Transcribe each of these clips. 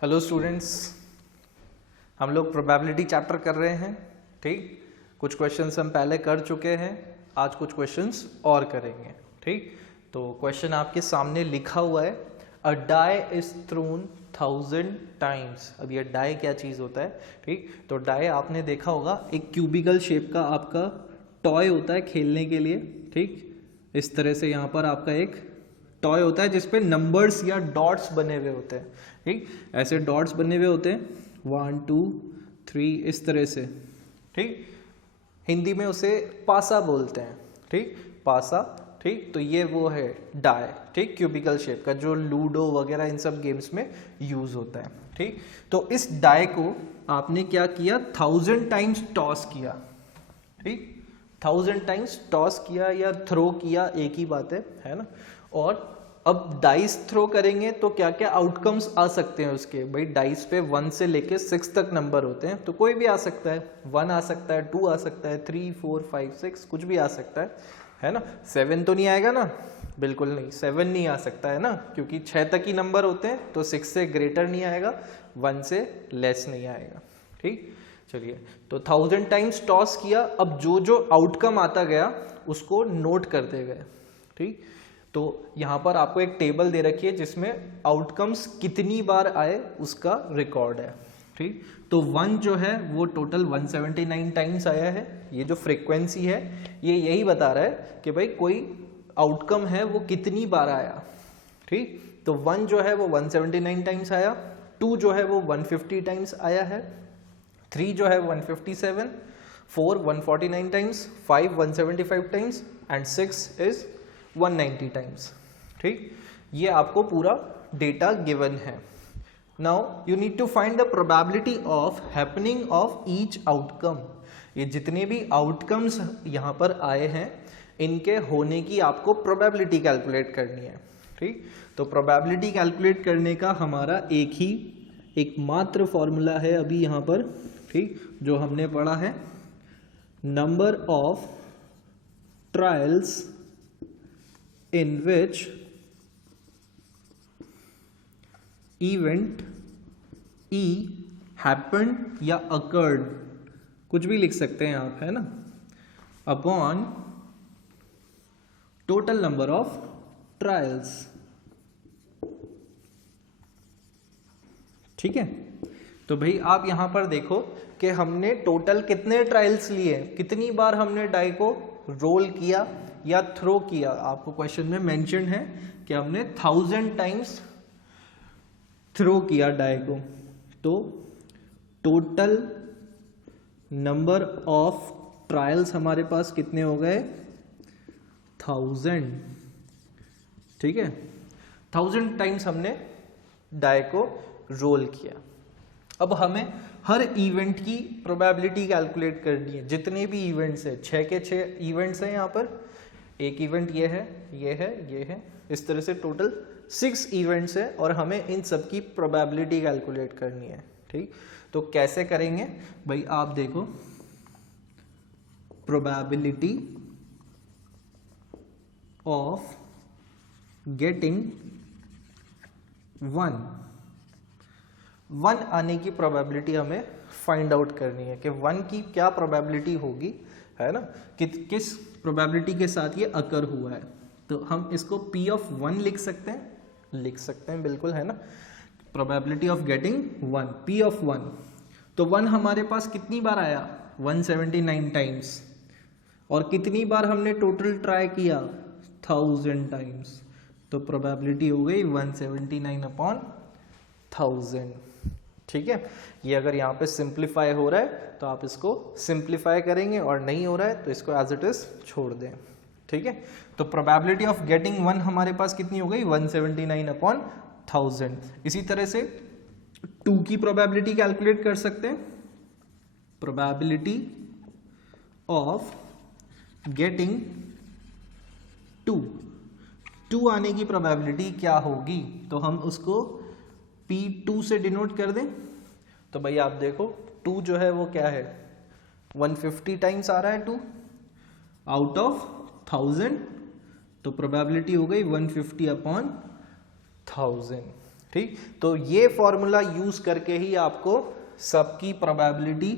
Hello students, हम लोग probability chapter कर रहे हैं। ठीक, कुछ क्वेश्चंस हम पहले कर चुके हैं, आज कुछ क्वेश्चंस और करेंगे। ठीक, तो क्वेश्चन आपके सामने लिखा हुआ है, अ डाई इज थ्रोन 1000 टाइम्स। अब ये डाई क्या चीज़ होता है? ठीक, तो डाई आपने देखा होगा, एक क्यूबिकल शेप का आपका टॉय होता है खेलने के लिए। ठीक, इस तरह से यहाँ पर आपका एक टॉय होता है जिसपे नंबर्स या डॉट्स बने हुए होते हैं। ठीक, ऐसे डॉट्स बने हुए होते हैं 1 2 3 इस तरह से। ठीक, हिंदी में उसे पासा बोलते हैं। ठीक, पासा। ठीक, तो ये वो है डाई। ठीक, क्यूबिकल शेप का जो लूडो वगैरह इन सब गेम्स में यूज होता है। ठीक, तो इस डाई को आपने क्या किया, 1000 टाइम्स टॉस किया। ठीक, 1000 टाइम्स टॉस किया या थ्रो किया, एक ही बात है ना। और अब डाइस थ्रो करेंगे तो क्या क्या आउटकम्स आ सकते हैं उसके। भाई डाइस पे 1 से लेके 6 तक नंबर होते हैं, तो कोई भी आ सकता है। 1 आ सकता है, 2 आ सकता है, 3 4 5 6 कुछ भी आ सकता है ना। 7 तो नहीं आएगा ना, बिल्कुल नहीं, 7 नहीं आ सकता है ना, क्योंकि 6 तक ही नंबर होते हैं, तो 6 से ग्रेटर नहीं आएगा, 1 से लेस नहीं आएगा। ठीक, चलिए, तो 1000 टाइम्स टॉस किया। अब जो जो आउटकम आता गया उसको नोट करते गए। ठीक, तो यहाँ पर आपको एक टेबल दे रखी है जिसमें आउटकम्स कितनी बार आए उसका रिकॉर्ड है। ठीक, तो 1 जो है वो टोटल 179 टाइम्स आया है। ये जो फ्रीक्वेंसी है ये यही बता रहा है कि भाई कोई आउटकम है वो कितनी बार आया। ठीक, तो 1 जो है वो 179 टाइम्स आया, 2 जो है वो 150 टाइम्स आया है, 3 जो है 157, 4 149 times, 5 175 times and 6 is 190 times. ठीक, ये आपको पूरा डेटा गिवन है। Now you need to find the probability of happening of each outcome. ये जितने भी आउटकम्स यहाँ पर आए हैं इनके होने की आपको प्रोबेबिलिटी कैलकुलेट करनी है। ठीक, तो प्रोबेबिलिटी कैलकुलेट करने का हमारा एक मात्र फॉर्मूला है अभी यहाँ पर। ठीक, जो हमने पढ़ा है, number of trials in which event E happened या occurred, कुछ भी लिख सकते हैं आप, है ना, upon total number of trials। ठीक है, तो भाई आप यहां पर देखो कि हमने टोटल कितने ट्रायल्स लिए, कितनी बार हमने डाई को रोल किया या थ्रो किया। आपको क्वेश्चन में मेंशन है कि हमने 1000 टाइम्स थ्रो किया डाई को, तो टोटल नंबर ऑफ ट्रायल्स हमारे पास कितने हो गए, 1000। ठीक है, 1000 टाइम्स हमने डाई को रोल किया। अब हमें हर इवेंट की प्रोबेबिलिटी कैलकुलेट करनी है। जितने भी इवेंट्स है, 6 के 6 इवेंट्स हैं यहाँ पर, एक इवेंट ये है, ये है, ये है, इस तरह से टोटल 6 इवेंट्स है और हमें इन सब की प्रोबेबिलिटी कैलकुलेट करनी है। ठीक, तो कैसे करेंगे भाई, आप देखो, प्रोबेबिलिटी ऑफ गेटिंग 1 आने की प्रोबेबिलिटी हमें फाइंड आउट करनी है कि 1 की क्या प्रोबेबिलिटी होगी, है ना, किस प्रोबेबिलिटी के साथ ये अकर हुआ है। तो हम इसको P ऑफ 1 लिख सकते हैं, बिल्कुल, है ना, probability of getting 1, P of 1। तो 1 हमारे पास कितनी बार आया, 179 टाइम्स, और कितनी बार हमने टोटल ट्राई किया, 1000 टाइम्स, तो प्रोबेबिलिटी हो गई 179/1000। ठीक है, ये अगर यहाँ पे सिंप्लीफाई हो रहा है तो आप इसको सिंप्लीफाई करेंगे, और नहीं हो रहा है तो इसको एज इट इज छोड़ दें। ठीक है, तो प्रोबेबिलिटी ऑफ गेटिंग 1 हमारे पास कितनी हो गई, 179/1000। इसी तरह से 2 की प्रोबेबिलिटी कैलकुलेट कर सकते हैं। प्रोबेबिलिटी ऑफ गेटिंग 2 आने की प्रोबेबिलिटी क्या होगी, तो हम उसको P2 से डिनोट कर दें। तो भाई आप देखो, 2 जो है वो क्या है, 150 टाइम्स आ रहा है 2 आउट ऑफ 1000, तो प्रोबेबिलिटी हो गई 150/1000। ठीक, तो ये फॉर्मूला यूज करके ही आपको सबकी प्रोबेबिलिटी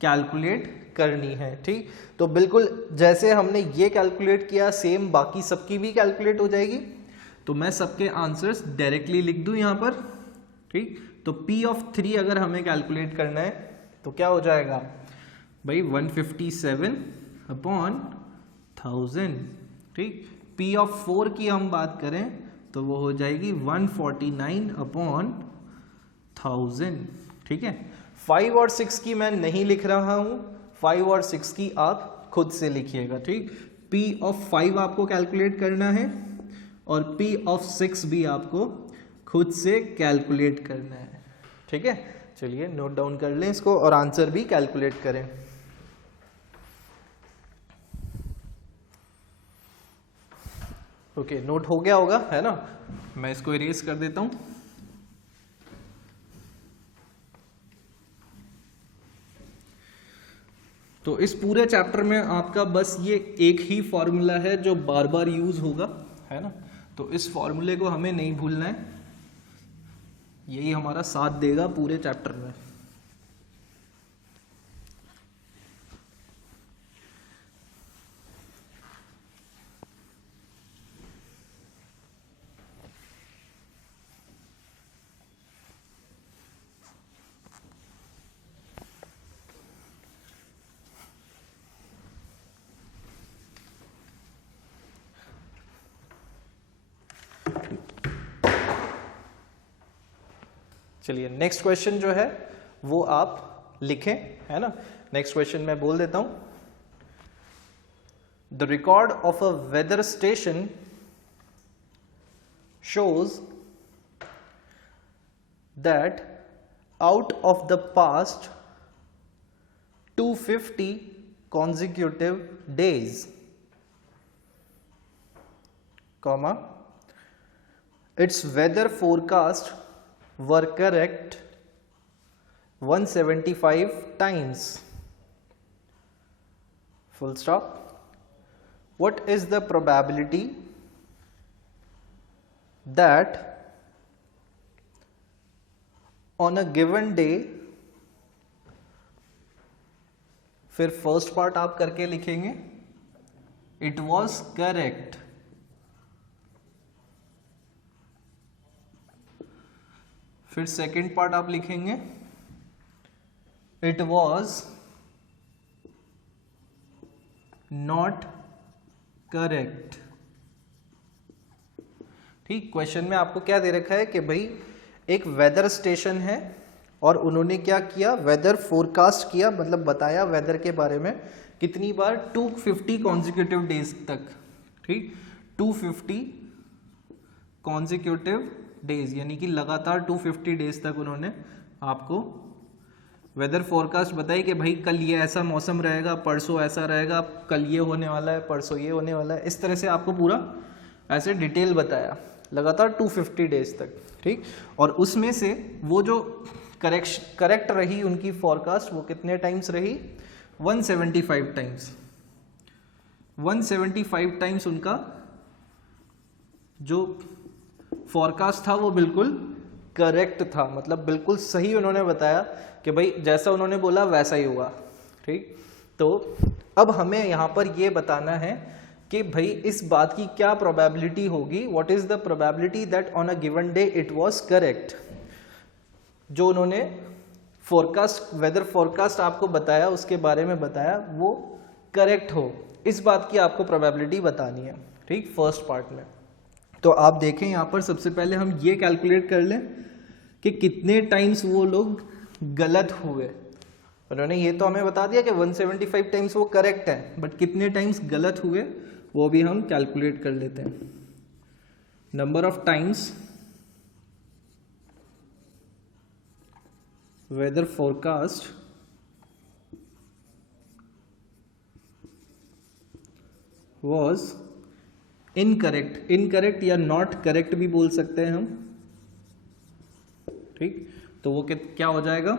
कैलकुलेट करनी है। ठीक, तो बिल्कुल जैसे हमने ये कैलकुलेट किया सेम बाकी सबकी भी कैलकुलेट हो जाएगी। तो मैं सबके आंसर्स डायरेक्टली लिख दूं यहां पर। ठीक, तो P ऑफ 3 अगर हमें कैलकुलेट करना है तो क्या हो जाएगा भाई 157 अपॉन 1000। ठीक, P ऑफ 4 की हम बात करें तो वो हो जाएगी 149 अपॉन 1000। ठीक है, 5 और 6 की मैं नहीं लिख रहा हूं, 5 और 6 की आप खुद से लिखिएगा। ठीक, P ऑफ 5 आपको कैलकुलेट करना है और P ऑफ 6 भी आपको खुद से कैलकुलेट करना है। ठीक है, चलिए नोट डाउन कर लें इसको और आंसर भी कैलकुलेट करें। ओके, नोट हो गया होगा, है ना। मैं इसको इरेज कर देता हूं। तो इस पूरे चैप्टर में आपका बस ये एक ही फॉर्मूला है जो बार बार यूज होगा, है ना। तो इस फॉर्मूले को हमें नहीं भूलना है, यही हमारा साथ देगा पूरे चैप्टर में। चलिए नेक्स्ट क्वेश्चन जो है वो आप लिखें, है ना। नेक्स्ट क्वेश्चन मैं बोल देता हूं। The record of a weather station shows that out of the past 250 consecutive days, comma, its weather forecast were correct 175 times, full stop. What is the probability that on a given day, फिर first part आप करके लिखेंगे it was correct, फिर second part आप लिखेंगे it was not correct. ठीक, question में आपको क्या दे रखा है कि भाई एक वेदर स्टेशन है और उन्होंने क्या किया, वेदर फोरकास्ट किया, मतलब बताया वेदर के बारे में कितनी बार, 250 कॉन्जिक्यूटिव डेज तक। ठीक, 250 कॉन्जिक्यूटिव डेज यानी कि लगातार 250 डेज तक उन्होंने आपको वेदर फोरकास्ट बताई कि भाई कल ये ऐसा मौसम रहेगा, परसों ऐसा रहेगा, कल ये होने वाला है, परसों ये होने वाला है। इस तरह से आपको पूरा ऐसे डिटेल बताया लगातार 250 डेज तक। ठीक, और उसमें से वो जो करेक्ट रही उनकी फोरकास्ट वो कितने टाइम्स रही, 175 टाइम्स। 175 टाइम्स उनका जो फोरकास्ट था वो बिल्कुल करेक्ट था, मतलब बिल्कुल सही उन्होंने बताया कि भाई जैसा उन्होंने बोला वैसा ही हुआ। ठीक, तो अब हमें यहाँ पर ये बताना है कि भाई इस बात की क्या प्रोबेबिलिटी होगी, what is the probability that on a given day it was correct. जो उन्होंने फोरकास्ट, वेदर फोरकास्ट आपको बताया, उसके बारे में बताया, वो करेक्ट हो, इस बात की आपको प्रोबेबिलिटी बतानी है। ठीक, फर्स्ट पार्ट में। तो आप देखें यहाँ पर सबसे पहले हम ये कैलकुलेट कर लें कि कितने टाइम्स वो लोग गलत हुए। उन्होंने ये तो हमें बता दिया कि 175 टाइम्स वो करेक्ट है, बट कितने टाइम्स गलत हुए वो भी हम कैलकुलेट कर लेते हैं। Number of times weather forecast was incorrect, incorrect या नॉट करेक्ट भी बोल सकते हैं हम। ठीक, तो वो क्या हो जाएगा,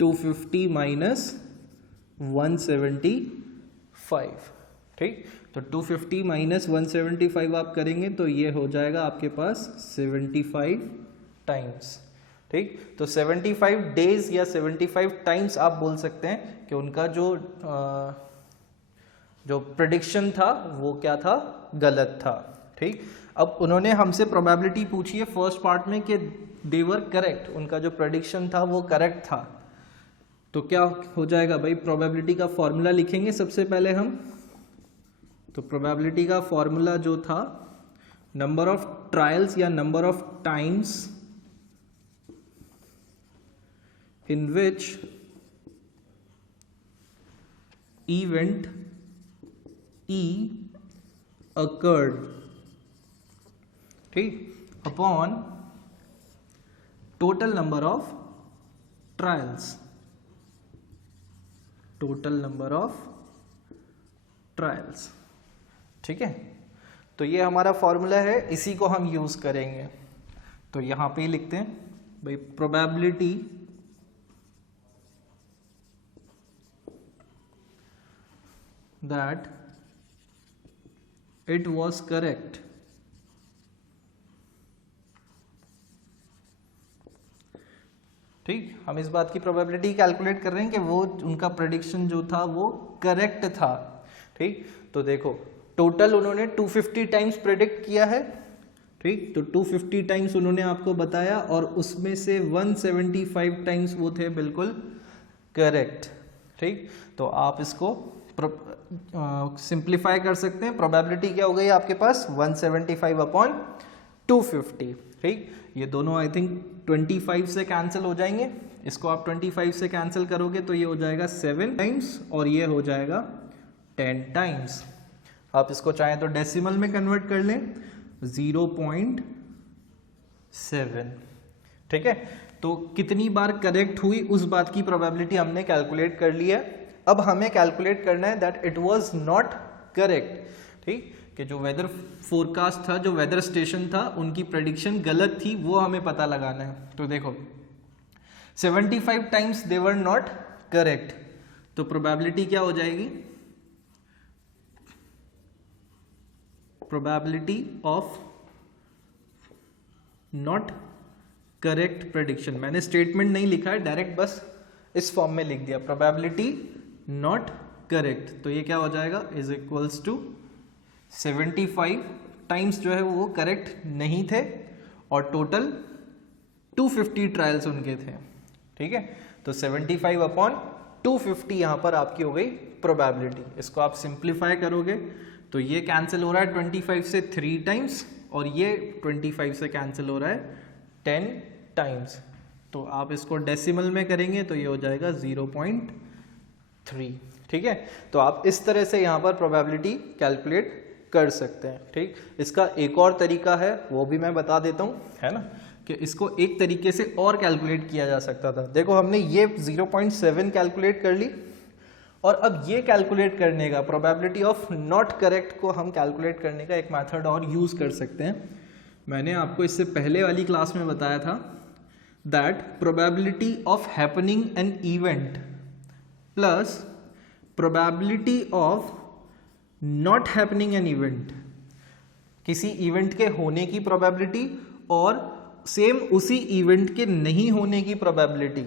250 माइनस 175। ठीक। तो 250 माइनस 175 आप करेंगे तो ये हो जाएगा आपके पास 75 टाइम्स। ठीक। तो 75 डेज या 75 टाइम्स आप बोल सकते हैं कि उनका जो प्रेडिक्शन था वो क्या था, गलत था। ठीक। अब उन्होंने हमसे प्रोबेबिलिटी पूछी है फर्स्ट पार्ट में कि दे वर करेक्ट, उनका जो प्रेडिक्शन था वो करेक्ट था। तो क्या हो जाएगा भाई, प्रोबेबिलिटी का फॉर्मूला लिखेंगे सबसे पहले हम। तो प्रोबेबिलिटी का फॉर्मूला जो था, नंबर ऑफ ट्रायल्स या number of times in which event E occurred, ठीक, upon total number of trials, total number of trials. ठीक है। तो ये हमारा फॉर्मूला है, इसी को हम यूज करेंगे। तो यहां पे ही लिखते हैं भाई, probability that it was correct ठीक। हम इस बात की प्रोबेबिलिटी कैलकुलेट कर रहे हैं कि वो उनका प्रेडिक्शन जो था वो करेक्ट था। ठीक। तो देखो टोटल उन्होंने 250 टाइम्स प्रेडिक्ट किया है। ठीक। तो 250 टाइम्स उन्होंने आपको बताया और उसमें से 175 टाइम्स वो थे बिल्कुल करेक्ट। ठीक। तो आप इसको सिंप्लीफाई कर सकते हैं। प्रोबेबिलिटी क्या हो गई आपके पास, 175 अपॉन 250। ठीक। ये दोनों आई थिंक 25 से कैंसिल हो जाएंगे। इसको आप 25 से कैंसिल करोगे तो ये हो जाएगा 7 टाइम्स और ये हो जाएगा 10 टाइम्स। आप इसको चाहें तो डेसिमल में कन्वर्ट कर लें, 0.7। ठीक है। तो कितनी बार करेक्ट हुई उस बात की प्रोबेबिलिटी हमने कैलकुलेट कर ली है। अब हमें कैलकुलेट करना है that it was not correct. ठीक। कि जो वेदर फोरकास्ट था, जो वेदर स्टेशन था, उनकी प्रेडिक्शन गलत थी, वो हमें पता लगाना है। तो देखो 75 times they were not correct, तो प्रोबेबिलिटी क्या हो जाएगी, probability of not correct prediction. मैंने स्टेटमेंट नहीं लिखा है, डायरेक्ट बस इस फॉर्म में लिख दिया, प्रोबेबिलिटी नॉट करेक्ट। तो ये क्या हो जाएगा, इज इक्वल्स टू 75 टाइम्स जो है वो करेक्ट नहीं थे और टोटल 250 ट्रायल्स उनके थे। ठीक है। तो 75 अपॉन 250 यहां पर आपकी हो गई प्रोबेबिलिटी। इसको आप सिंप्लीफाई करोगे तो ये कैंसिल हो रहा है 25 से 3 टाइम्स और ये 25 से कैंसिल हो रहा है 10 टाइम्स। तो आप इसको डेसिमल में करेंगे तो ये हो जाएगा 0.3। ठीक है। तो आप इस तरह से यहाँ पर प्रोबेबिलिटी कैलकुलेट कर सकते हैं। ठीक। इसका एक और तरीका है, वो भी मैं बता देता हूँ, है ना, कि इसको एक तरीके से और कैलकुलेट किया जा सकता था। देखो हमने ये 0.7 कैलकुलेट कर ली और अब ये कैलकुलेट करने का, प्रोबेबिलिटी ऑफ नॉट करेक्ट को हम कैलकुलेट करने का एक मेथड और यूज कर सकते हैं। मैंने आपको इससे पहले वाली क्लास में बताया था that probability of happening an event plus probability of not happening an event, किसी इवेंट के होने की प्रोबेबिलिटी और सेम उसी इवेंट के नहीं होने की प्रोबेबिलिटी,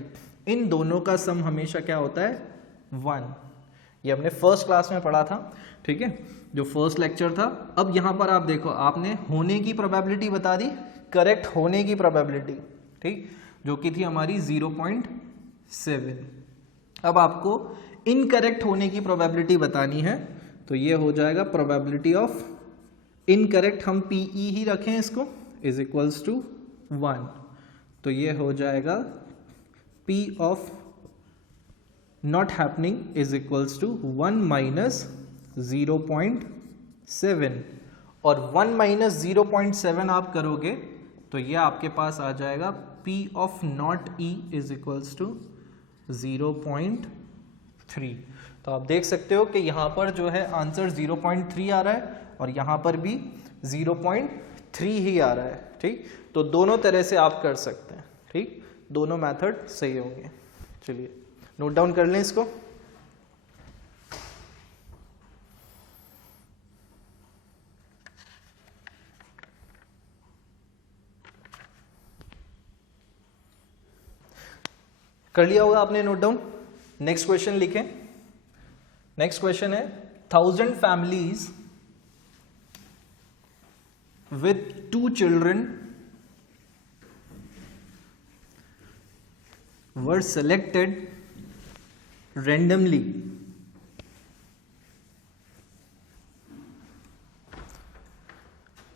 इन दोनों का सम हमेशा क्या होता है, 1। ये हमने फर्स्ट क्लास में पढ़ा था। ठीक है, जो फर्स्ट लेक्चर था। अब यहां पर आप देखो, आपने होने की प्रोबेबिलिटी बता दी, करेक्ट होने की प्रोबेबिलिटी, ठीक, जो कि थी हमारी 0.7। अब आपको इनकरेक्ट होने की प्रोबेबिलिटी बतानी है, तो ये हो जाएगा प्रोबेबिलिटी ऑफ इनकरेक्ट, हम PE ही रखें इसको, इज इक्वल्स टू 1। तो ये हो जाएगा P of not happening is equals to 1 minus 0.7 और 1 माइनस 0.7 आप करोगे तो ये आपके पास आ जाएगा P of not E is equals to 0.3। तो आप देख सकते हो कि यहाँ पर जो है आंसर 0.3 आ रहा है और यहाँ पर भी 0.3 ही आ रहा है। ठीक, तो दोनों तरह से आप कर सकते हैं। ठीक, दोनों मेथड सही होंगे। चलिए नोट डाउन कर लें इसको। कर लिया होगा आपने नोट डाउन। नेक्स्ट क्वेश्चन लिखें। नेक्स्ट क्वेश्चन है 1000 families with 2 children were selected randomly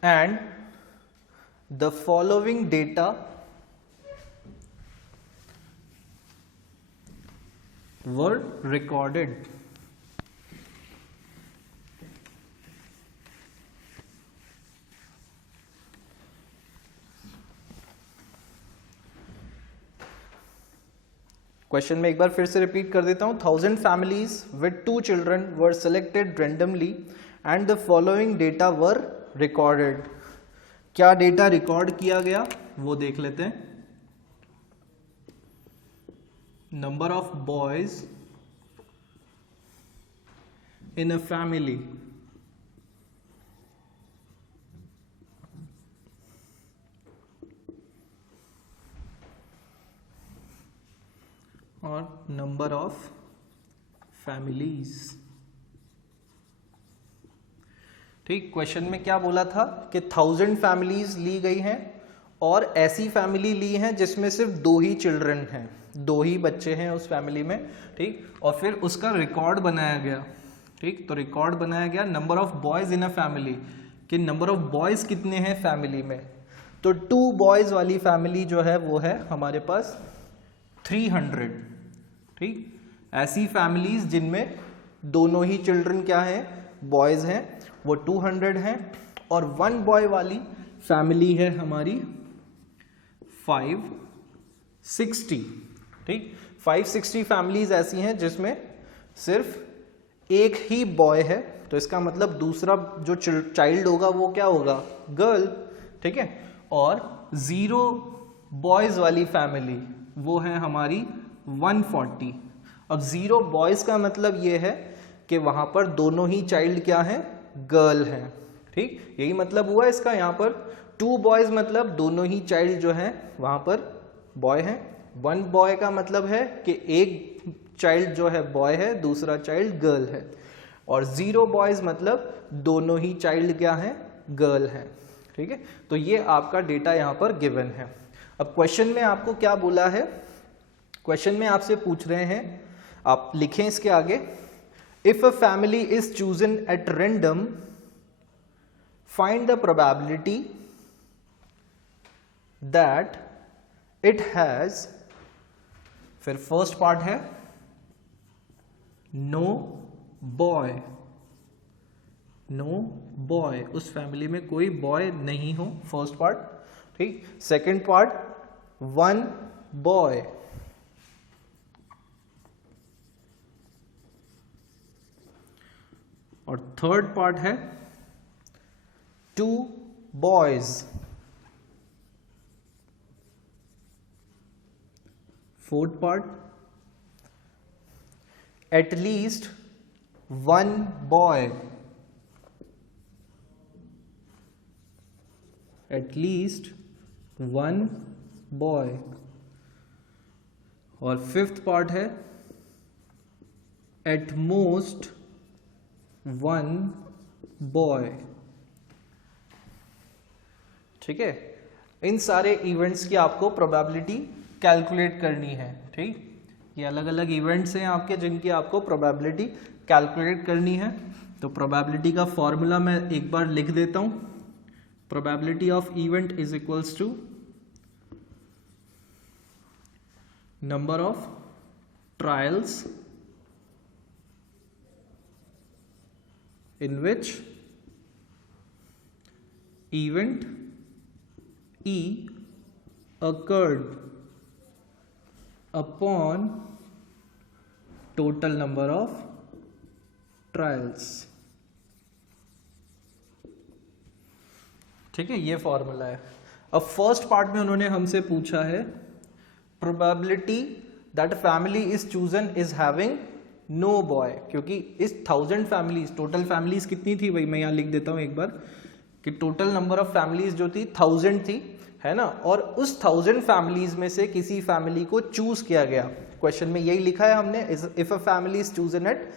and the following data were recorded. Question में एक बार फिर से रिपीट कर देता हूं। 1000 families with 2 children were selected randomly and the following data were recorded. क्या डेटा रिकॉर्ड किया गया वो देख लेते हैं। Number of boys in a family, और नंबर ऑफ फैमिलीज। ठीक, क्वेश्चन में क्या बोला था कि 1000 फैमिलीज ली गई हैं और ऐसी फैमिली ली हैं जिसमें सिर्फ 2 ही चिल्ड्रन हैं, 2 ही बच्चे हैं उस फैमिली में। ठीक, और फिर उसका रिकॉर्ड बनाया गया। ठीक, तो रिकॉर्ड बनाया गया number of boys in a family, कि नंबर ऑफ बॉयज कितने हैं फैमिली में। तो 2 बॉयज वाली फैमिली जो है वो है हमारे पास 300। ठीक, ऐसी फैमिलीज जिनमें दोनों ही चिल्ड्रन क्या है, बॉयज हैं, वो 200 हैं। और 1 बॉय वाली फैमिली है हमारी 560। ठीक, 560 फैमिलीज ऐसी हैं जिसमें सिर्फ एक ही बॉय है, तो इसका मतलब दूसरा जो चाइल्ड होगा वो क्या होगा, गर्ल। ठीक है, और 0 बॉयज वाली फैमिली वो है हमारी 140। अब 0 बॉयज का मतलब ये है कि वहां पर दोनों ही चाइल्ड क्या है, गर्ल है। ठीक, यही मतलब हुआ इसका। यहाँ पर 2 बॉयज मतलब दोनों ही चाइल्ड जो है वहां पर बॉय है। 1 बॉय का मतलब है कि एक चाइल्ड जो है बॉय है, दूसरा चाइल्ड गर्ल है। और 0 बॉयज मतलब दोनों ही चाइल्ड क्या है, गर्ल है। ठीक है, तो ये आपका डेटा यहाँ पर गिवन है। अब क्वेश्चन में आपको क्या बोला है, क्वेश्चन में आपसे पूछ रहे हैं, आप लिखें इसके आगे, if a family is chosen at random find the probability that it has, फिर फर्स्ट पार्ट है नो बॉय, नो बॉय, उस फैमिली में कोई बॉय नहीं हो, फर्स्ट पार्ट। ठीक, सेकंड पार्ट 1 बॉय, और थर्ड पार्ट है 2 boys, fourth part at least 1 boy, at least 1 boy, और फिफ्थ पार्ट है एट मोस्ट 1 बॉय। ठीक है, इन सारे इवेंट्स की आपको प्रोबेबिलिटी कैलकुलेट करनी है। ठीक, ये अलग अलग इवेंट्स हैं आपके जिनकी आपको प्रोबेबिलिटी कैलकुलेट करनी है। तो प्रोबेबिलिटी का फॉर्मूला मैं एक बार लिख देता हूं। Probability of event is equals to number of trials in which event E occurred upon total number of trials। ठीक है, ये फॉर्मूला है। अब फर्स्ट पार्ट में उन्होंने हमसे पूछा है probability that family is chosen is having no boy, क्योंकि इस 1000 फैमिलीज, टोटल फैमिलीज कितनी थी भाई, मैं यहाँ लिख देता हूँ एक बार कि टोटल नंबर ऑफ फैमिलीज जो थी 1000 थी, है ना। और उस 1000 फैमिलीज में से किसी फैमिली को चूज किया गया, क्वेश्चन में यही लिखा है हमने, if a family is chosen at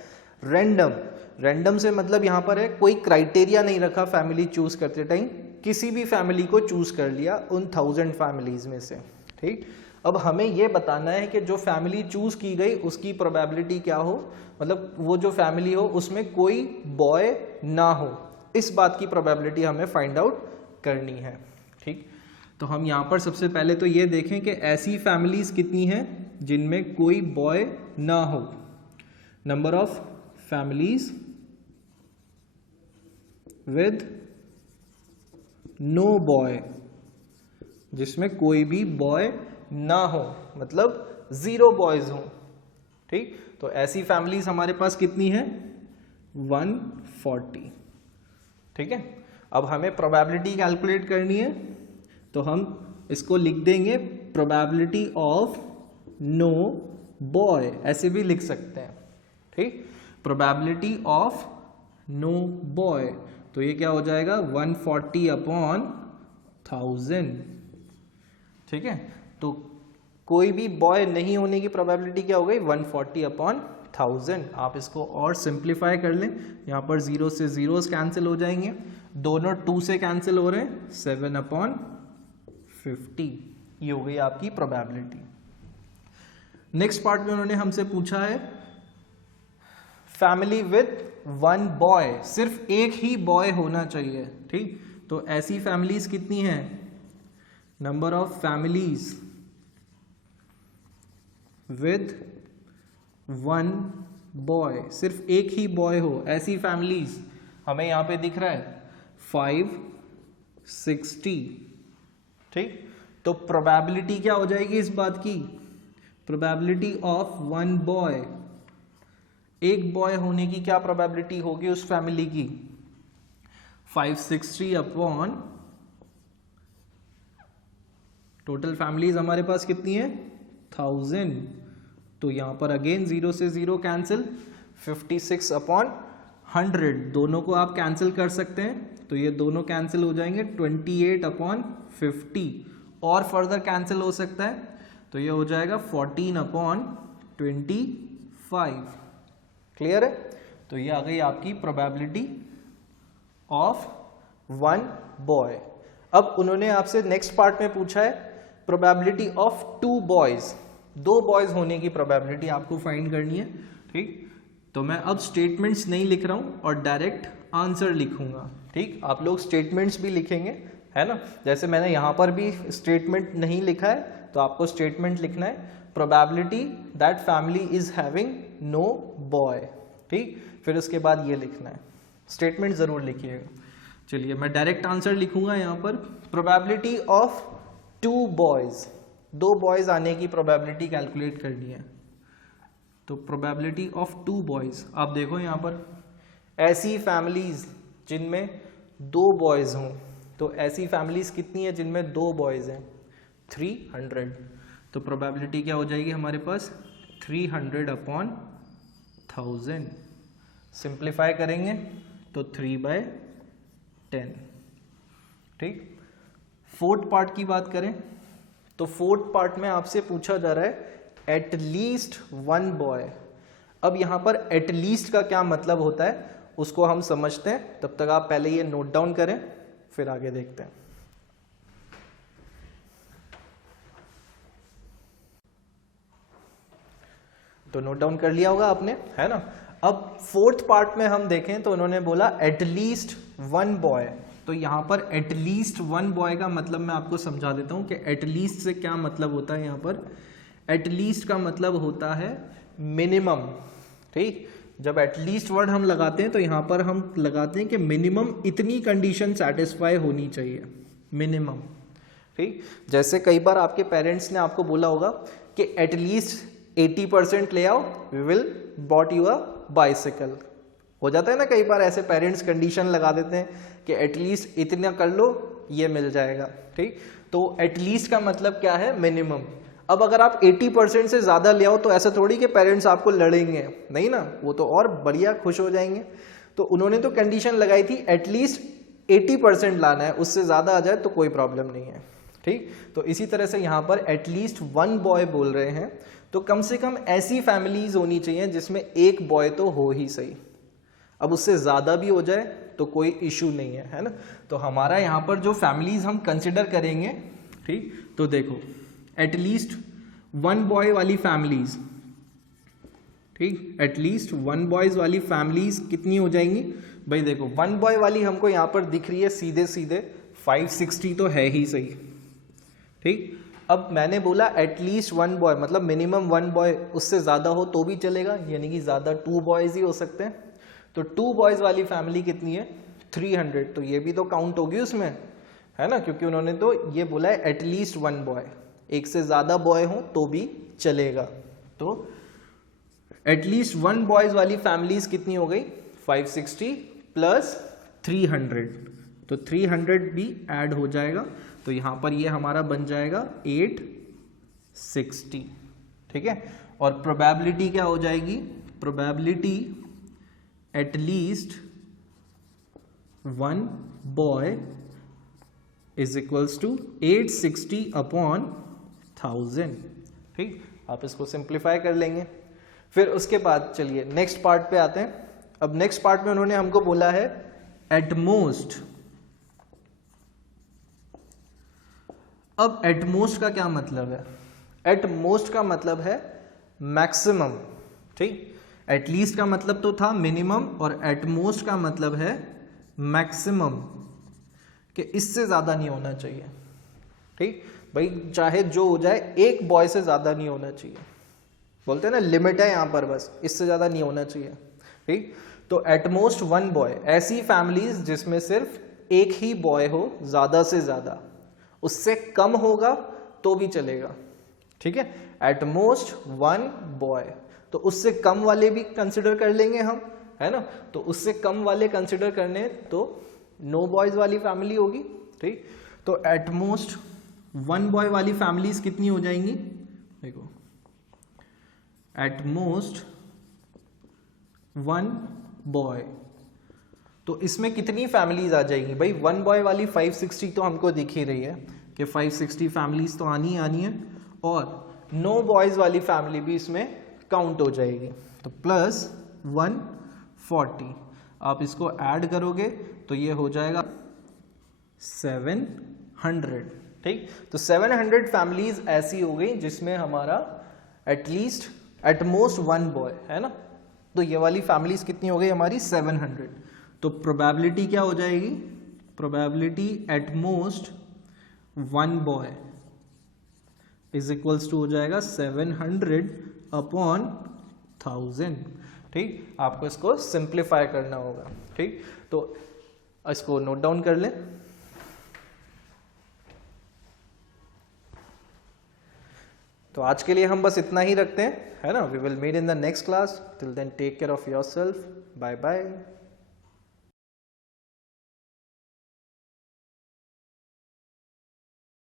random. Random से मतलब यहाँ पर है कोई क्राइटेरिया नहीं रखा फैमिली चूज करते टाइम, किसी भी फैमिली को चूज कर लिया उन 1000 फैमिलीज में से, ठीक। अब हमें ये बताना है कि जो फैमिली चूज की गई उसकी प्रोबेबिलिटी क्या हो, मतलब वो जो फैमिली हो उसमें कोई बॉय ना हो, इस बात की प्रोबेबिलिटी हमें फाइंड आउट करनी है, ठीक। तो हम यहाँ पर सबसे पहले तो ये देखें कि ऐसी फैमिलीज कितनी हैं जिनमें कोई बॉय ना हो। Number of families with no boy, जिसमें कोई भी बॉय ना हो, मतलब 0 बॉयज हो, ठीक। तो ऐसी फैमिलीज हमारे पास कितनी है 140, ठीक है। अब हमें प्रोबेबिलिटी कैलकुलेट करनी है, तो हम इसको लिख देंगे प्रोबेबिलिटी ऑफ नो बॉय, ऐसे भी लिख सकते हैं, ठीक। प्रोबेबिलिटी ऑफ नो बॉय, तो ये क्या हो जाएगा 140 अपॉन 1000, ठीक है। तो कोई भी बॉय नहीं होने की प्रोबेबिलिटी क्या हो गई 140 अपॉन 1000। आप इसको और सिंप्लीफाई कर लें, यहाँ पर 0 से 0 कैंसिल हो जाएंगे, दोनों 2 से कैंसिल हो रहे हैं, 7 अपॉन 50, ये हो गई आपकी प्रोबेबिलिटी। नेक्स्ट पार्ट में उन्होंने हमसे पूछा है फैमिली विद 1 बॉय, सिर्फ एक ही बॉय होना चाहिए, ठीक। तो ऐसी फैमिलीज कितनी हैं, number of families with 1 boy, सिर्फ एक ही बॉय हो, ऐसी फैमिलीज हमें यहां पे दिख रहा है 560, ठीक। तो प्रोबेबिलिटी क्या हो जाएगी इस बात की, प्रोबेबिलिटी ऑफ 1 बॉय, एक बॉय होने की क्या प्रोबेबिलिटी होगी उस फैमिली की 560 अपॉन, टोटल फैमिलीज हमारे पास कितनी है 1000, तो यहां पर अगेन 0 से 0 कैंसिल, 56 अपॉन 100, दोनों को आप कैंसिल कर सकते हैं, तो ये दोनों कैंसिल हो जाएंगे, 28 अपॉन 50 और फर्दर कैंसिल हो सकता है, तो ये हो जाएगा 14 अपॉन 25, क्लियर है। तो ये आ गई आपकी प्रोबेबिलिटी ऑफ 1 बॉय। अब उन्होंने आपसे नेक्स्ट पार्ट में पूछा है प्रोबेबिलिटी ऑफ 2 बॉयज, 2 बॉयज होने की प्रोबेबिलिटी आपको फाइंड करनी है, ठीक। तो मैं अब स्टेटमेंट्स नहीं लिख रहा हूं और डायरेक्ट आंसर लिखूंगा, ठीक। आप लोग स्टेटमेंट्स भी लिखेंगे, है ना, जैसे मैंने यहां पर भी स्टेटमेंट नहीं लिखा है तो आपको स्टेटमेंट लिखना है, probability that family is having no boy, ठीक। फिर उसके बाद ये लिखना है, स्टेटमेंट जरूर लिखिएगा। चलिए मैं डायरेक्ट आंसर लिखूंगा यहाँ पर, प्रोबेबिलिटी ऑफ 2 बॉयज, 2 बॉयज आने की प्रोबेबिलिटी कैलकुलेट करनी है, तो प्रोबेबिलिटी ऑफ 2 बॉयज, आप देखो यहाँ पर ऐसी फैमिलीज जिनमें 2 बॉयज हों, तो ऐसी फैमिलीज कितनी है जिनमें 2 बॉयज हैं 300, तो प्रोबेबिलिटी क्या हो जाएगी हमारे पास 300 अपॉन 1000, सिंप्लीफाई करेंगे तो 3/10, ठीक। 4th पार्ट की बात करें तो 4th पार्ट में आपसे पूछा जा रहा है एटलीस्ट 1 बॉय। अब यहां पर एटलीस्ट का क्या मतलब होता है उसको हम समझते हैं, तब तक आप पहले ये नोट डाउन करें फिर आगे देखते हैं। तो नोट डाउन कर लिया होगा आपने, है ना। अब 4th पार्ट में हम देखें तो उन्होंने बोला एटलीस्ट 1 बॉय, तो यहां पर एटलीस्ट 1 बॉय का मतलब मैं आपको समझा देता हूं कि एटलीस्ट से क्या मतलब होता है। यहां पर एटलीस्ट का मतलब होता है मिनिमम, ठीक। जब एटलीस्ट वर्ड हम लगाते हैं तो यहां पर हम लगाते हैं कि मिनिमम इतनी कंडीशन सेटिस्फाई होनी चाहिए, मिनिमम, ठीक। जैसे कई बार आपके पेरेंट्स ने आपको बोला होगा कि एटलीस्ट 80% ले आओ, we will bought you a bicycle. हो जाता है ना, कई बार ऐसे पेरेंट्स कंडीशन लगा देते हैं कि एटलीस्ट इतना कर लो ये मिल जाएगा, ठीक। तो एटलीस्ट का मतलब क्या है, मिनिमम। अब अगर आप 80% से ज़्यादा ले आओ तो ऐसा थोड़ी कि पेरेंट्स आपको लड़ेंगे, नहीं ना, वो तो और बढ़िया खुश हो जाएंगे। तो उन्होंने तो कंडीशन लगाई थी एटलीस्ट 80% लाना है, उससे ज़्यादा आ जाए तो कोई प्रॉब्लम नहीं है, ठीक। तो इसी तरह से यहाँ पर एटलीस्ट 1 बॉय बोल रहे हैं, तो कम से कम ऐसी फैमिलीज होनी चाहिए जिसमें एक बॉय तो हो ही सही। अब उससे ज़्यादा भी हो जाए तो कोई इशू नहीं है ना। तो हमारा यहाँ पर जो फैमिलीज हम कंसिडर करेंगे, ठीक, तो देखो एटलीस्ट 1 बॉय वाली फैमिलीज, ठीक, एटलीस्ट 1 बॉयज वाली फैमिलीज कितनी हो जाएंगी भाई? देखो 1 बॉय वाली हमको यहाँ पर दिख रही है सीधे सीधे 560 तो है ही सही, ठीक। अब मैंने बोला एटलीस्ट 1 बॉय मतलब मिनिमम 1 बॉय, उससे ज़्यादा हो तो भी चलेगा, यानी कि ज़्यादा 2 बॉयज़ ही हो सकते हैं। तो 2 बॉयज़ वाली फैमिली कितनी है? 300। तो ये भी तो काउंट होगी उसमें, है ना, क्योंकि उन्होंने तो ये बोला है एटलीस्ट 1 बॉय, एक से ज़्यादा बॉय हो तो भी चलेगा। तो एटलीस्ट 1 बॉयज़ वाली फैमिलीज कितनी हो गई? 560 प्लस 300, तो 300 भी ऐड हो जाएगा, तो यहाँ पर ये हमारा बन जाएगा 860, ठीक है। और प्रोबेबिलिटी क्या हो जाएगी? Probability at least 1 boy is equals to 860 upon 1000, ठीक। आप इसको सिंप्लीफाई कर लेंगे। फिर उसके बाद चलिए नेक्स्ट पार्ट पे आते हैं। अब नेक्स्ट पार्ट में उन्होंने हमको बोला है एटमोस्ट। अब एटमोस्ट का क्या मतलब है? एटमोस्ट का मतलब है मैक्सिमम, ठीक। एटलीस्ट का मतलब तो था मिनिमम, और एटमोस्ट का मतलब है मैक्सिमम, कि इससे ज्यादा नहीं होना चाहिए, ठीक भाई, चाहे जो हो जाए एक बॉय से ज्यादा नहीं होना चाहिए। बोलते हैं ना लिमिट है यहाँ पर, बस इससे ज्यादा नहीं होना चाहिए, ठीक। तो एटमोस्ट 1 बॉय, ऐसी फैमिलीज जिसमें सिर्फ एक ही बॉय हो ज्यादा से ज्यादा, उससे कम होगा तो भी चलेगा, ठीक है। एटमोस्ट 1 बॉय, तो उससे कम वाले भी कंसिडर कर लेंगे हम, है ना। तो उससे कम वाले कंसिडर करने तो नो बॉयज वाली फैमिली होगी, ठीक। तो एटमोस्ट 1 बॉय वाली फैमिलीज कितनी हो जाएंगी? देखो एटमोस्ट 1 बॉय, तो इसमें कितनी फैमिलीज आ जाएंगी भाई? 1 बॉय वाली 560 तो हमको दिख ही रही है कि 560 फैमिलीज तो आनी है, और नो बॉयज वाली फैमिली भी इसमें काउंट हो जाएगी, तो प्लस 140, आप इसको ऐड करोगे तो ये हो जाएगा 700, ठीक। तो 700 फैमिलीज ऐसी हो गई जिसमें हमारा एटलीस्ट एटमोस्ट 1 बॉय है ना। तो ये वाली फैमिलीज कितनी हो गई हमारी? 700। तो प्रोबेबिलिटी क्या हो जाएगी? Probability at most 1 boy is equals to हो जाएगा 700 अपॉन 1000, ठीक। आपको इसको सिंप्लीफाई करना होगा, ठीक। तो इसको नोट डाउन कर लें। तो आज के लिए हम बस इतना ही रखते हैं, है ना। We will meet in the next class, till then take care of yourself, bye bye.